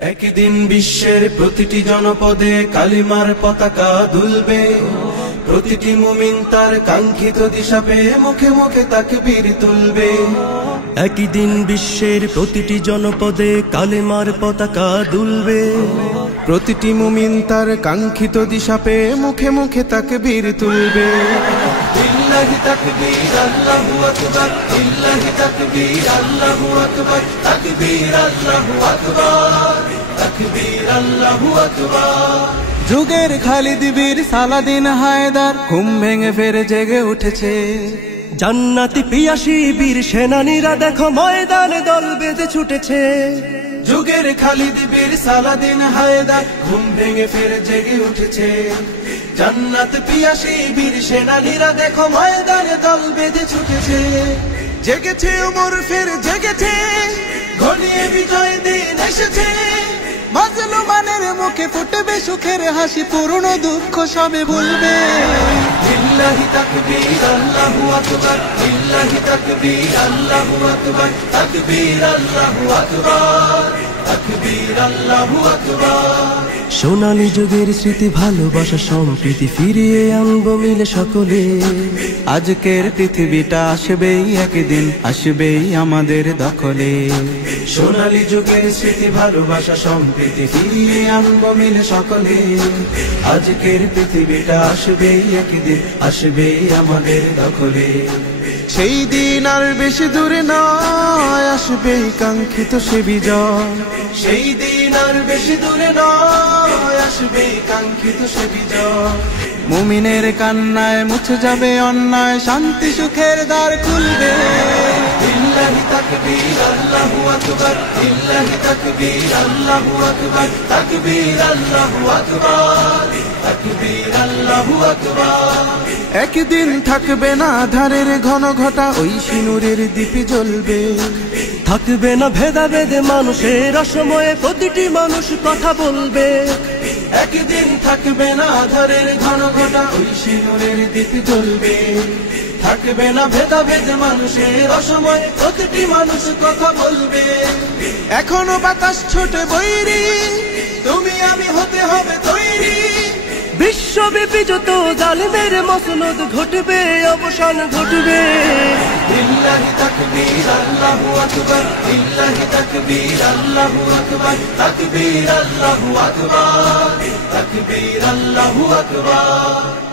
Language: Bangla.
একদিন বিশ্বের প্রতিটি জনপদে কালিমার পতাকা দুলবে, প্রতিটি মুমিন তার কাঙ্ক্ষিত দিশা পেয়ে মুখে মুখে তাকবীর তুলবে। একদিন বিশ্বের প্রতিটি জনপদে কালেমার পতাকা দুলবে, প্রতিটি মুমিন তার কাঙ্ক্ষিত দিশা পেয়ে মুখে মুখে তাকবীর তুলবে। লিল্লাহি তাকবীর আল্লাহু আকবার, লিল্লাহি তাকবীর আল্লাহু আকবার, তাকবীর আল্লাহু আকবার, তাকবীর আল্লাহু আকবার। যুগের খালিদ বীর সালাদিন হায়দার ঘুম ভেঙে ফেরে জেগে উঠেছে। জান্নাতি পিয়াসী বীর সেনানীরা দেখো ময়দানে দল বেঁধে ছুটেছে। যুগের খালিদ বীর সালাদিন হায়দার ঘুম ভেঙে ফেরে জেগে উঠেছে। জান্নাত পিয়াসী বীর সেনানীরা দেখো ময়দানে দল বেঁধে ছুটেছে। জেগেছে ওমর ফের জেগেছে, ঘনিয়ে বিজয় দিন এসেছে। মাজলুমানের মুখে ফুটবে সুখের হাসি, পুরনো দুঃখ সবে ভুলবে। লিল্লাহি তাকবীর আল্লাহু আকবার, লিল্লাহি তাকবীর আল্লাহু আকবার, তাকবীর আল্লাহু আকবার, তাকবীর আল্লাহু আকবার। সোনালী যুগের স্মৃতি ভালোবাসা সম্প্রীতি ফিরিয়ে আনবো মিলে সকলে। আজকের পৃথিবীটা আসবেই একদিন, আসবেই আমাদের দখলে। সোনালী যুগের স্মৃতি ভালোবাসা সম্প্রীতি ফিরিয়ে আনবো মিলে সকলে। আজকের পৃথিবীটা আসবেই একদিন, আসবেই আমাদের দখলে। সেই দিন আর বেশি দূরে নয়, আসবেই কাঙ্ক্ষিত সে বিজয়। সেই দিন আর বেশি দূরে নয়, আসবেই কাঙ্ক্ষিত সে বিজয়। মুমিনের কান্নায় মুছে যাবে অন্যায়, শান্তি সুখের দ্বার খুলবে। লিল্লাহি তাকবীর আল্লাহু আকবার, লিল্লাহি তাকবীর আল্লাহু আকবার, তাকবীর আল্লাহু আকবার, তাকবীর আল্লাহু আকবার। একদিন থাকবে না আধারের ঘন ঘটা, ওই সিনুরের দীপে জ্বলবে। থাকবে না ভেদাভেদে মানুষের অসময়ে, প্রতিটি মানুষ কথা বলবে। একদিন থাকবে না আধারের ঘন ঘটা, ওই সিনুরের দীপে জ্বলবে। থাকবে না ভেদাভেদ মানুষের অসময়ে, প্রতিটি মানুষ কথা বলবে। এখনো বাতাস ছোটে বৈরী, তুমি আমি হতে হবে তৈরি। বিশ্বব্যাপী যত জালিমের মসনদ ঘটবে, অবসান ঘটবে। লিল্লাহি তাকবীর আল্লাহু আকবার, লিল্লাহি তাকবীর আল্লাহু আকবার, তাকবীর আল্লাহু আকবার, তাকবীর আল্লাহু আকবার।